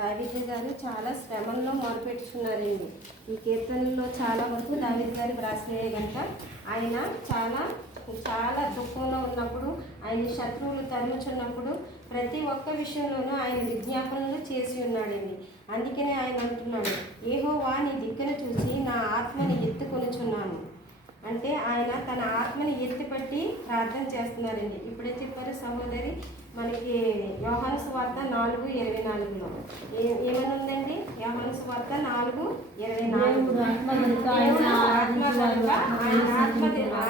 దావీదు గారు చాలా శ్రమల్లో మొదలుపెట్టుకున్నారండి. ఈ కీర్తనలో చాలా వరకు దావీదు గారు వ్రాసినవే కనుక ఆయన చాలా చాలా దుఃఖంలో ఉన్నప్పుడు, ఆయన శత్రువులు తరుముచున్నప్పుడు ప్రతి ఒక్క విషయంలోనూ ఆయన విజ్ఞాపనలు చేసి ఉన్నాడండి. అందుకనే ఆయన అంటున్నాడు, యెహోవా నీ దిక్కును చూసి నా ఆత్మని ఎత్తుకొనుచున్నాను. అంటే ఆయన తన ఆత్మని ఎత్తిపట్టి ప్రార్థన చేస్తున్నారండి. ఇప్పుడే చెప్పారు సహోదరి, మనకి యోహాను సువార్త 4:24లో ఏమని ఉందండి? యోహాను సువార్త 4:24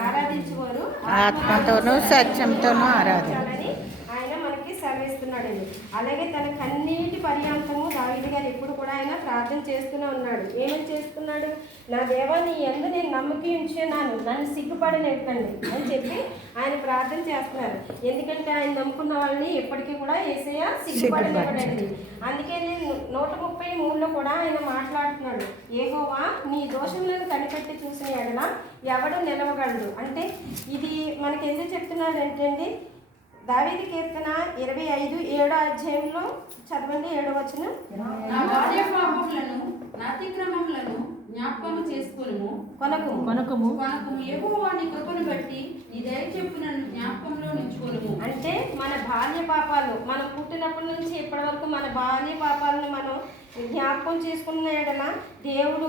ఆరాధించువారు ఆత్మతోనూ సత్యంతోనూ ఆరాధించాలని ఆయన మనకి సెలవిస్తున్నాడండి. అలాగే తన కన్నీటి పర్యాంతము దావీదు గారు ఎప్పుడు కూడా ఆయన ప్రార్థన చేస్తూనే ఉన్నాడు. ఏమని చేస్తున్నాడు? నా దేవా నీ యందు నేను నమ్మకి ఉంచున్నాను, నన్ను సిగ్గుపడలేకండి అని చెప్పి ఆయన ప్రార్థన చేస్తున్నారు. ఎందుకంటే ఆయన నమ్ముకున్న వాళ్ళని ఎప్పటికీ కూడా యేసయ్య సిగ్గుపడలేకండి. అందుకే 133లో కూడా ఆయన మాట్లాడుతున్నాడు, యెహోవా నీ దోషములను కనిపెట్టి చూసిన ఎడల ఎవడు నిలవగలడు. అంటే ఇది మనకి ఎందుకు చెప్తున్నాడు అంటే అండి, దావీదు కీర్తన 25:7 అధ్యాయంలో చదవండి, 7వ వచనం. నా బాల్య పాపములను నా అతిక్రమములను జ్ఞాపకము చేసుకొనుము, కొనకము యెహోవా నీ కృపను బట్టి నీ దయ చొప్పున జ్ఞాపకంలో ఉంచుకొనుము. అంటే మన బాల్య పాపాలు, మనం పుట్టినప్పటి నుంచి ఇప్పటి వరకు మన బాల్య పాపాలను మనం జ్ఞాపకం చేసుకున్న ఎడల దేవుడు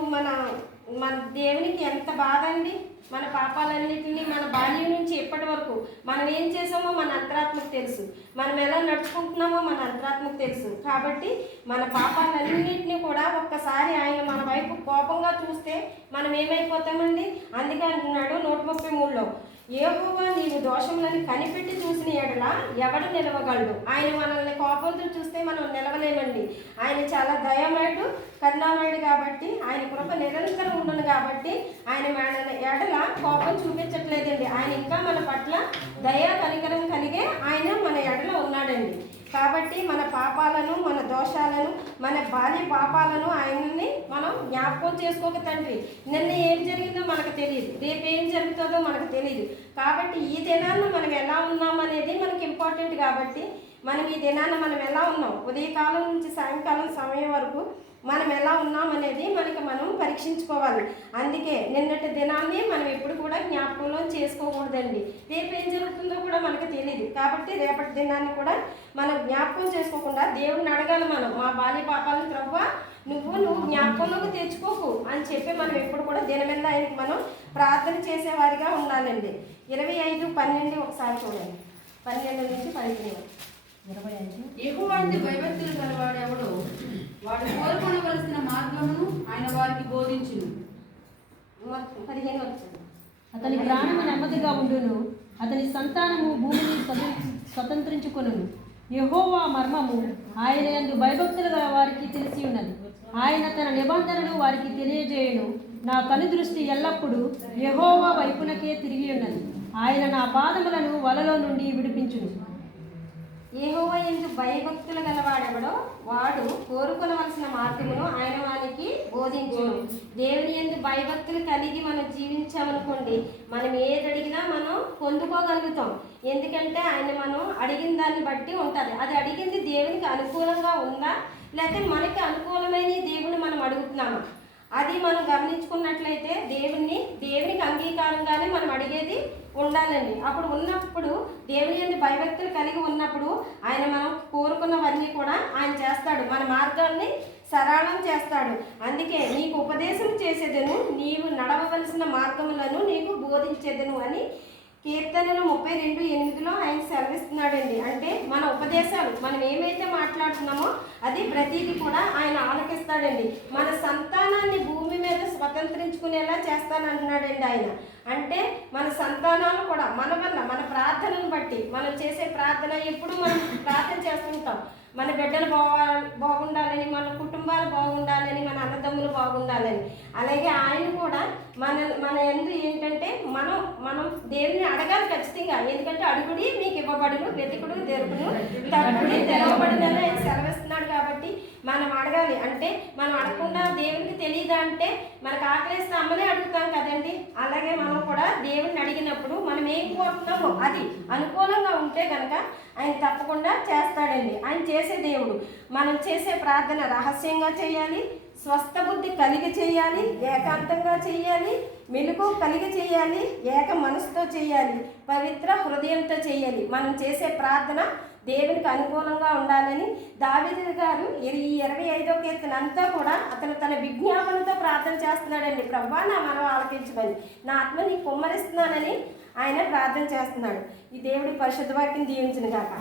మన దేవునికి ఎంత బాధ అండి. మన పాపాలన్నింటినీ మన బాల్యం నుంచి ఎప్పటి వరకు మనం ఏం చేసామో మన అంతరాత్మకు తెలుసు, మనం ఎలా నడుచుకుంటున్నామో మన అంతరాత్మకు తెలుసు. కాబట్టి మన పాపాలన్నింటినీ కూడా ఒక్కసారి ఆయన మన వైపు కోపంగా చూస్తే మనం ఏమైపోతామండి? అందుకే అంటున్నాడు 133లో, యెహోవా నీవు దోషములను కనిపెట్టి చూసిన ఎడల ఎవడు నిలవగలడు. ఆయన మనల్ని కోపంతో చూస్తే మనం నిలవలేమండి. ఆయన చాలా దయామయుడు, కరుణామయుడు కాబట్టి ఆయన కృప నిరంతరం ఉండను కాబట్టి ఆయన మన ఎడల కోపం చూపించట్లేదండి. ఆయన ఇంకా మన పట్ల దయా కనికరం కలిగే ఆయన మన ఎడల ఉన్నాడండి. కాబట్టి మన పాపాలను, మన దోషాలను, మన బాల్య పాపాలను ఆయనని మనం జ్ఞాపకం చేసుకోక తండ్రి. నిన్న ఏం జరిగిందో మనకు తెలియదు, రేపు ఏం జరుగుతుందో మనకు తెలియదు. కాబట్టి ఈ దినాన్ని మనం ఎలా ఉన్నాం అనేది మనకి ఇంపార్టెంట్. కాబట్టి మనం ఈ దినాన్ని మనం ఎలా ఉన్నాం, ఉదయకాలం నుంచి సాయంకాలం సమయం వరకు మనం ఎలా ఉన్నామనేది మనం పరీక్షించుకోవాలి. అందుకే నిన్నటి దినాన్ని మనం ఎప్పుడు కూడా జ్ఞాపకంలో చేసుకోకూడదండి. రేపు ఏం జరుగుతుందో కూడా మనకు తెలియదు. కాబట్టి రేపటి దినాన్ని కూడా మనం జ్ఞాపకం చేసుకోకుండా దేవుడిని అడగాలి. మనం మా బాల్య పాపాలను ప్రభువా నువ్వు జ్ఞాపకంలోకి తెచ్చుకోకు అని చెప్పి మనం ఎప్పుడు కూడా దినమింద ఆయనకి మనం ప్రార్థన చేసేవారిగా ఉండాలండి. 25:12 ఒకసారి చూడండి, 12 నుంచి 15. 25 యెహోవా యందు భయభక్తులు గలవాడెవడో వాడు కోరుకొనవలసిన మార్గమును ఆయన వారికి బోధించును. 15 వచ్చింది. అతని ప్రాణము నెమ్మదిగా ఉండును, అతని సంతానము భూమిని స్వతంత్రించుకొనును. యెహోవా మర్మము ఆయన యందు భయభక్తులు గల వారికి తెలిసి ఉన్నది. ఆయన తన నిబంధనను వారికి తెలియజేయును. నా కనుదృష్టి ఎల్లప్పుడూ యెహోవా వైపునకే తిరిగి ఉన్నది. ఆయన నా పాదములను వలలో నుండి విడిపించును. యెహోవా యందు భయభక్తులు గలవాడెవడో వాడు కోరుకొనవలసిన మార్గమును ఆయన వానికి బోధించును. దేవుని యందు భయభక్తులు కలిగి మనం జీవించామనుకోండి, మనం ఏది అడిగినా మనం పొందుకోగలుగుతాం. ఎందుకంటే ఆయన మనం అడిగిన దాన్ని బట్టి ఉంటుంది. అది అడిగింది దేవునికి అనుకూలంగా ఉందా, లేకపోతే మనకి అనుకూలమైన దేవుని మనం అడుగుతున్నామా, అది మనం గమనించుకున్నట్లయితే దేవునికి అంగీకారంగానే మనం అడిగేది ఉండాలండి. అప్పుడు ఉన్నప్పుడు దేవుని యందు భయభక్తులు కలిగి ఉన్నప్పుడు ఆయన మనం కోరుకున్నవన్నీ కూడా ఆయన చేస్తాడు, మన మార్గాల్ని సరళం చేస్తాడు. అందుకే నీకు ఉపదేశం చేసేదను, నీవు నడవవలసిన మార్గములను నీకు బోధించేదను అని కీర్తనలు 32:8లో ఆయన సెలవిస్తున్నాడండి. అంటే మన ఉపదేశాలు, మనం ఏమైతే మాట్లాడుతున్నామో అది ప్రతిదీ కూడా ఆయన ఆలకిస్తాడండి. మన సంతానాన్ని భూమి మీద స్వతంత్రించుకునేలా చేస్తానంటున్నాడండి ఆయన. అంటే మన సంతానాలు కూడా మన వల్ల, మన ప్రార్థనను బట్టి, మనం చేసే ప్రార్థన ఎప్పుడు మనం ప్రార్థన చేస్తుంటాం, మన బిడ్డలు బాగుండాలని, మన కుటుంబాలు బాగుండాలని, మన అన్నదమ్ములు బాగుండాలని. అలాగే ఆయన కూడా మన యందు ఏంటంటే మనం దేవుని అడగాలి ఖచ్చితంగా. ఎందుకంటే అడుగుడి మీకు ఇవ్వబడును, వెతుకుడు దొరుకును, తట్టుడి తెరవబడునని ఆయన సెలవిస్తున్నాడు. కాబట్టి మనం అడగాలి. అంటే మనం అడగకుండా దేవునికి తెలియదా అంటే మనకు ఆకలిస్తే అమ్మనే అడుగుతాం కదండి. అలాగే మనం కూడా దేవుడిని అడిగినప్పుడు మనం ఏం కోరుతున్నామో అది అనుకూలంగా ఉంటే కనుక ఆయన తప్పకుండా చేస్తాడండి. ఆయన చేసే దేవుడు. మనం చేసే ప్రార్థన రహస్యంగా చేయాలి, స్వస్థ బుద్ధి కలిగి చేయాలి, ఏకాంతంగా చేయాలి, మెలుగు కలిగి చేయాలి, ఏక మనసుతో చేయాలి, పవిత్ర హృదయంతో చేయాలి. మనం చేసే ప్రార్థన దేవునికి అనుకూలంగా ఉండాలని దావీదు గారు ఈ 25వ కీర్తన అంతా కూడా అతను తన విజ్ఞాపనతో ప్రార్థన చేస్తున్నాడండి. ప్రభువా నా మనం ఆలకించమని, నా ఆత్మ నీకు కుమ్మరిస్తున్నానని ఆయన ప్రార్థన చేస్తున్నాడు. ఈ దేవుడి పరిశుద్ధ వాక్యం దీవించిన గాక.